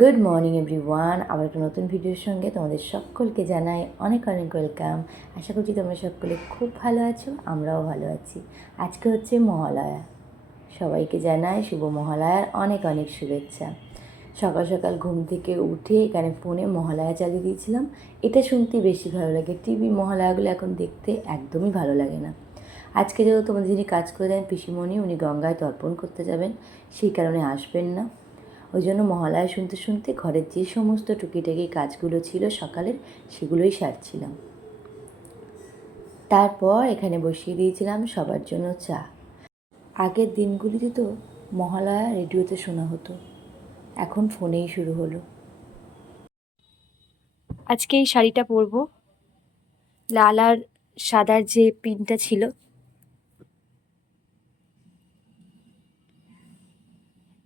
Good morning everyone আবার একটা নতুন ভিডিওর সঙ্গে তোমাদের সকলকে জানাই অনেক অনেক ওয়েলকাম আশা করছি তোমরা সকলে খুব ভালো আছো, আমরাও ভালো আছি। আজকে হচ্ছে মহালয়া। সবাইকে জানাই শুভ মহালয়ার অনেক অনেক শুভেচ্ছা। সকাল সকাল ঘুম থেকে উঠে এখানে ফোনে মহালয়া চালিয়ে দিয়েছিলাম। এটা শুনতে বেশি ভালো লাগে। টিভি মহালয়াগুলো এখন দেখতে একদমই ভালো লাগে না। আজকে যেহেতু তোমাদের যিনি কাজ করে দেন পিসিমণি, উনি গঙ্গায় তর্পণ করতে যাবেন। সেই কারণে আসবেন না। ওই জন্য মহালয়া শুনতে শুনতে ঘরের যে সমস্ত টুকিটাকি কাজগুলো ছিল সকালের, সেগুলোই সারছিলাম। তারপর এখানে বসিয়ে দিয়েছিলাম সবার জন্য চা। আগের দিনগুলিতে তো মহালয়া রেডিওতে শোনা হতো। এখন ফোনেই শুরু হলো। আজকে এই শাড়িটা পরব। লাল আর সাদার যে পিনটা ছিল।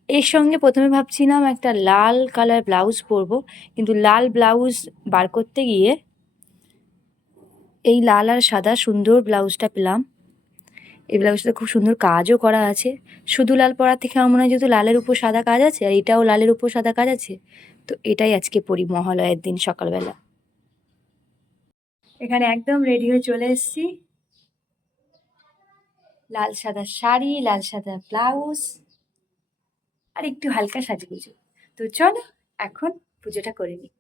এর সঙ্গে প্রথমে ভাবছিলাম একটা লাল কালার ব্লাউজ পরবো, কিন্তু লাল ব্লাউজ বার করতে গিয়ে এই লাল আর সাদা সুন্দর ব্লাউজটা পেলাম। এই ব্লাউজটা খুব সুন্দর কাজও করা আছে। শুধু লাল পরার থেকে আমার মনে হয় যেহেতু লালের উপর সাদা কাজ আছে, আর এটাও লালের উপর সাদা কাজ আছে, তো এটাই আজকে পরি মহালয়ের দিন সকালবেলা। এখানে একদম রেডি হয়ে চলে এসেছি। লাল সাদা শাড়ি, লাল সাদা ব্লাউজ আর একটু হালকা সাজগুজু। তো চলো, এখন পুজোটা করে নিই।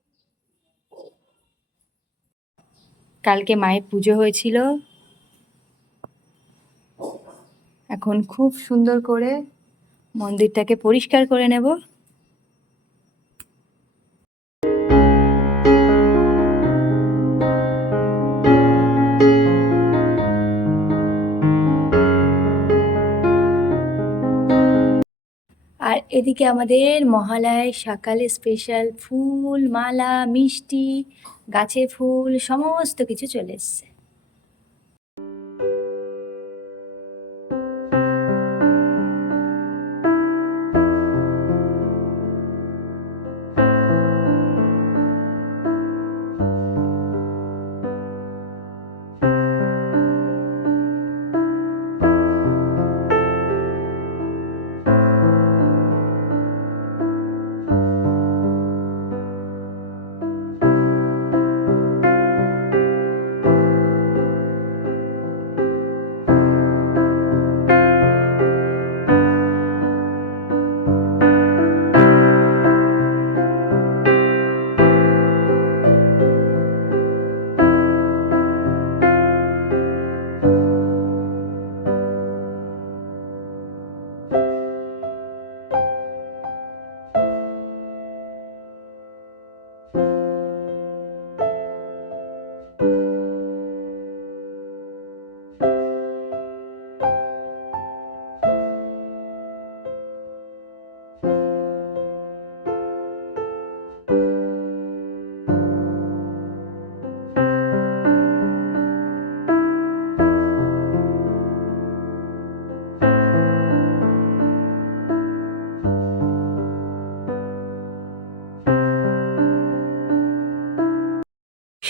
কালকে মায়ের পুজো হয়েছিল। এখন খুব সুন্দর করে মন্দিরটাকে পরিষ্কার করে নেব। আর এদিকে আমাদের মহালয় সকালে স্পেশাল ফুল, মালা, মিষ্টি, গাছে ফুল, সমস্ত কিছু চলে এসছে।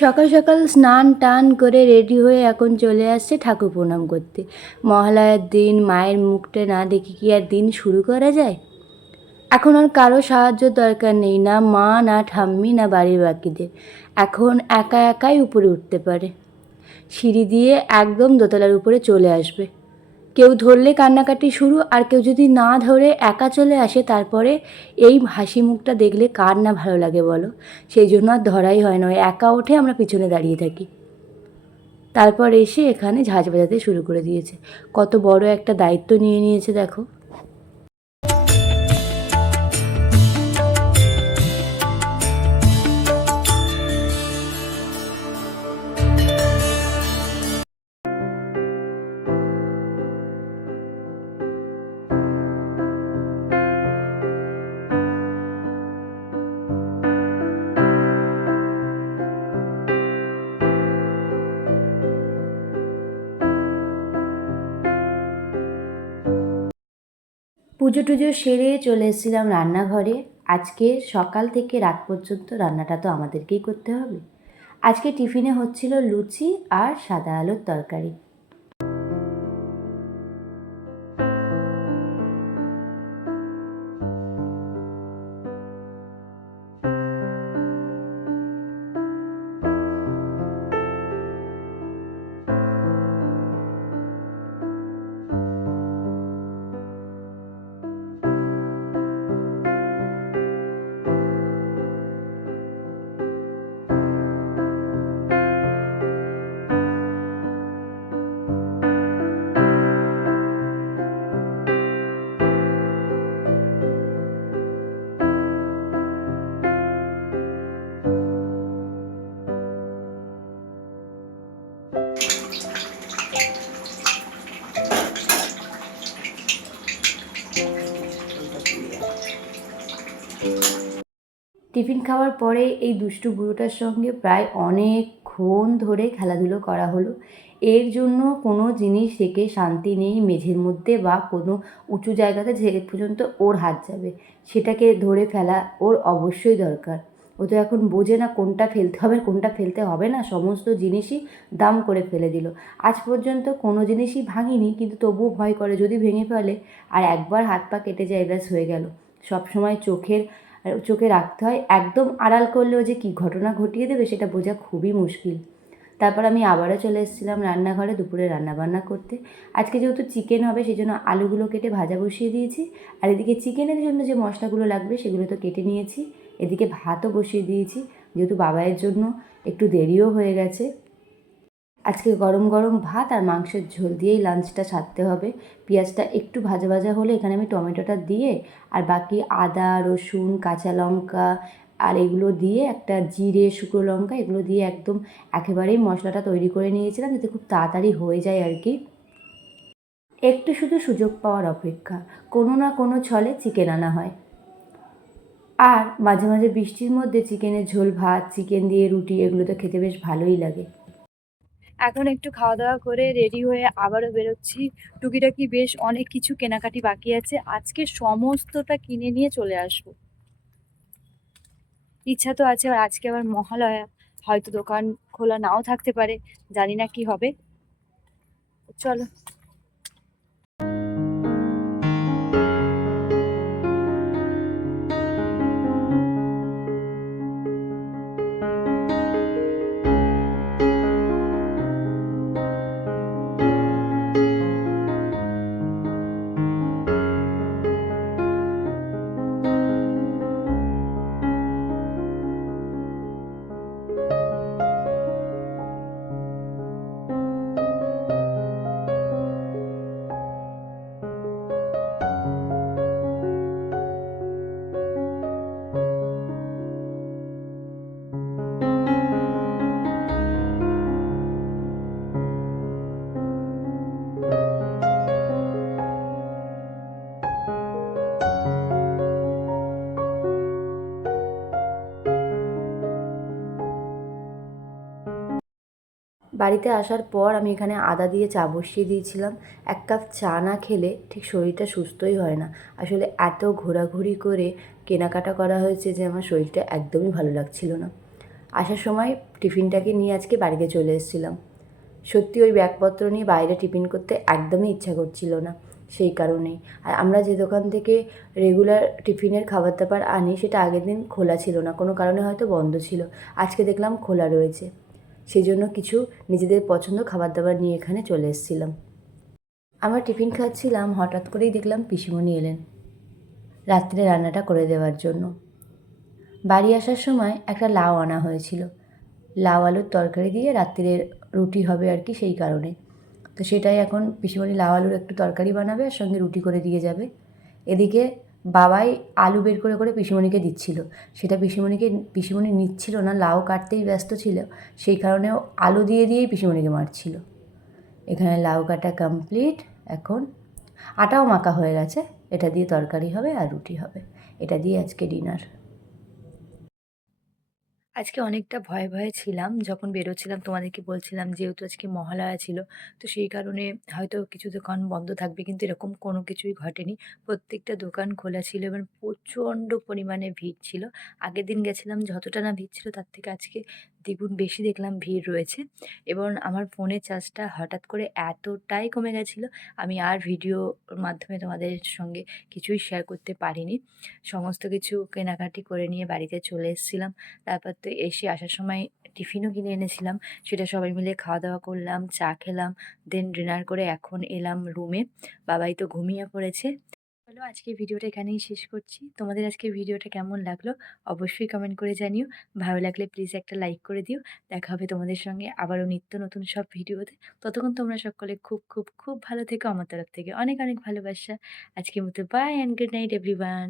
সকাল সকাল স্নান টান করে রেডি হয়ে এখন চলে আসছে ঠাকুর প্রণাম করতে। মহালয়ার দিন, মায়ের মুখটা না দেখে কি আর দিন শুরু করা যায়? এখন আর কারও সাহায্য দরকার নেই, না মা, না ঠাম্মি, না বাড়ির বাকিদের। এখন একা একাই উপরে উঠতে পারে। সিঁড়ি দিয়ে একদম দোতলার উপরে চলে আসবে। কেউ ধরলে কান্নাকাটি শুরু, আর কেউ যদি না ধরে একা চলে আসে তারপরে এই হাসি মুখটা দেখলে কার না ভালো লাগে বলো? সেই জন্য আর ধরাই হয় না একা ওঠে আমরা পিছনে দাঁড়িয়ে থাকি। তারপর এসে এখানে ঝাঁজ বাজাতে শুরু করে দিয়েছে। কত বড় একটা দায়িত্ব নিয়ে নিয়েছে, দেখো। পুজো টুজো সেরে চলে এসেছিলাম রান্নাঘরে। আজকে সকাল থেকে রাত পর্যন্ত রান্নাটা তো আমাদেরকেই করতে হবে। আজকে টিফিনে হচ্ছিল লুচি আর সাদা আলুর তরকারি। টিফিন খাওয়ার পরে এই দুষ্টু বুড়োটার সঙ্গে প্রায় অনেকক্ষণ ধরে খেলাধুলো করা হলো। এর জন্য কোনো জিনিস রেখে শান্তি নেই মেঝের মধ্যে বা কোনো উঁচু জায়গাতে যে পর্যন্ত ওর হাত যাবে, সেটাকে ধরে ফেলা ওর অবশ্যই দরকার। ও তো এখন বোঝে না কোনটা ফেলতে হবে, কোনটা ফেলতে হবে না, সমস্ত জিনিসই দাম করে ফেলে দিল। আজ পর্যন্ত কোনো জিনিসই ভাঙিনি, কিন্তু তবুও ভয় করে যদি ভেঙে ফেলে। আর একবার হাত পা কেটে যায়, ব্যাস হয়ে গেল। সবসময় চোখের চোখে রাখতে হয়। একদম আড়াল করলেও যে কী ঘটনা ঘটিয়ে দেবে সেটা বোঝা খুবই মুশকিল। তারপর আমি আবারও চলে এসেছিলাম রান্নাঘরে দুপুরে রান্নাবান্না করতে। আজকে যেহেতু চিকেন হবে সেই জন্য আলুগুলো কেটে ভাজা বসিয়ে দিয়েছি। আর এদিকে চিকেনের জন্য যে মশলাগুলো লাগবে সেগুলো তো কেটে নিয়েছি। এদিকে ভাতও বসিয়ে দিয়েছি। যেহেতু বাবাইয়ের জন্য একটু দেরিও হয়ে গেছে। আজকে গরম গরম ভাত আর মাংসের ঝোল দিয়েই লাঞ্চটা সারতে হবে। পেঁয়াজটা একটু ভাজা ভাজা হলে এখানে আমি টমেটোটা দিয়ে আর বাকি আদা, রসুন, কাঁচা লঙ্কা আর এগুলো দিয়ে একটা জিরে, শুকনো লঙ্কা এগুলো দিয়ে একদম একেবারেই মশলাটা তৈরি করে নিয়েছিলাম যাতে খুব তাড়াতাড়ি হয়ে যায় আর কি। একটু শুধু সুযোগ পাওয়ার অপেক্ষা, কোনো না কোনো ছলে চিকেন আনা হয়। আর মাঝে মাঝে বৃষ্টির মধ্যে চিকেনের ঝোল ভাত চিকেন দিয়ে রুটি এগুলো তো খেতে বেশ ভালোই লাগে। এখন একটু খাওয়া দাওয়া করে রেডি হয়ে আবারও বেরোচ্ছি। টুকিটাকি বেশ অনেক কিছু কেনাকাটি বাকি আছে। আজকে সমস্তটা কিনে নিয়ে চলে আসব। ইচ্ছা তো আছে আর আজকে আবার মহালয়া। হয়তো দোকান খোলা নাও থাকতে পারে। জানি না কি হবে। চলো। বাড়িতে আসার পর আমি এখানে আদা দিয়ে চা বসিয়ে দিয়েছিলাম। এক কাপ চা না খেলে ঠিক শরীরটা সুস্থই হয় না। আসলে এত ঘোরাঘুরি করে কেনাকাটা করা হয়েছে যে আমার শরীরটা একদমই ভালো লাগছিল না। আসার সময় টিফিনটাকে নিয়ে আজকে বাড়িতে চলে এসেছিলাম। সত্যি ওই ব্যাগপত্র নিয়ে বাইরে টিফিন করতে একদমই ইচ্ছা করছিল না সেই কারণেই। আর আমরা যে দোকান থেকে রেগুলার টিফিনের খাবার দাবার আনি সেটা আগের দিন খোলা ছিল না। কোনো কারণে হয়তো বন্ধ ছিল। আজকে দেখলাম খোলা রয়েছে। সেই জন্য কিছু নিজেদের পছন্দ খাবার দাবার নিয়ে এখানে চলে এসেছিলাম। আমরা টিফিন খাচ্ছিলাম, হঠাৎ করেই দেখলাম পিসিমণি এলেন রাত্রে রান্নাটা করে দেওয়ার জন্য। বাড়ি আসার সময় একটা লাউ আনা হয়েছিল। লাউ আলুর তরকারি দিয়ে রাত্রিরের রুটি হবে আর কি সেই কারণে। তো সেটাই এখন পিসিমণি লাউ আলুর একটু তরকারি বানাবে আর সঙ্গে রুটি করে দিয়ে যাবে। এদিকে বাবাই আলু বের করে করে পিসিমণিকে দিচ্ছিল। সেটা পিসিমণিকে, পিসিমণি নিচ্ছিল না, লাউ কাটতেই ব্যস্ত ছিল। সেই কারণেও আলু দিয়ে দিয়েই পিসিমণিকে মারছিল। এখানে লাউ কাটা কমপ্লিট এখন আটাও মাকা হয়ে গেছে। এটা দিয়ে তরকারি হবে আর রুটি হবে। এটা দিয়ে আজকে ডিনার আজকে অনেকটা ভয়ে ভয়ে ছিলাম। যখন বেরোচ্ছিলাম তোমাদেরকে বলছিলাম যেহেতু আজকে মহালয়া ছিল, তো সেই কারণে হয়তো কিছু দোকান বন্ধ থাকবে কিন্তু এরকম কোনো কিছুই ঘটেনি। প্রত্যেকটা দোকান খোলা ছিল এবং প্রচণ্ড পরিমাণে ভিড় ছিল। আগের দিন গেছিলাম যতটা না ভিড় ছিল তার থেকে আজকে দ্বিগুণ বেশি দেখলাম ভিড় রয়েছে। এবং আমার ফোনের চার্জটা হঠাৎ করে এতটাই কমে গেছিল, আমি আর ভিডিওর মাধ্যমে তোমাদের সঙ্গে কিছুই শেয়ার করতে পারিনি। সমস্ত কিছু কেনাকাটি করে নিয়ে বাড়িতে চলে এসেছিলাম। তারপর তো এসে আসার সময় টিফিনও কিনে এনেছিলাম। সেটা সবাই মিলে খাওয়া দাওয়া করলাম, চা খেলাম দেন ডিনার করে এখন এলাম রুমে বাবাই তো ঘুমিয়ে পড়েছে। চলো আজকে ভিডিওটা এখানেই শেষ করছি। তোমাদের আজকে ভিডিওটা কেমন লাগল অবশ্যই কমেন্ট করে জানিও। ভালো লাগলে প্লিজ একটা লাইক করে দিও। দেখা হবে তোমাদের সঙ্গে আবারও নিত্য নতুন সব ভিডিওতে। ততক্ষণ তোমরা সকলে খুব খুব খুব ভালো থেকো। আমার তরফ থেকে অনেক অনেক ভালোবাসা। আজকের মতো bye and good night everyone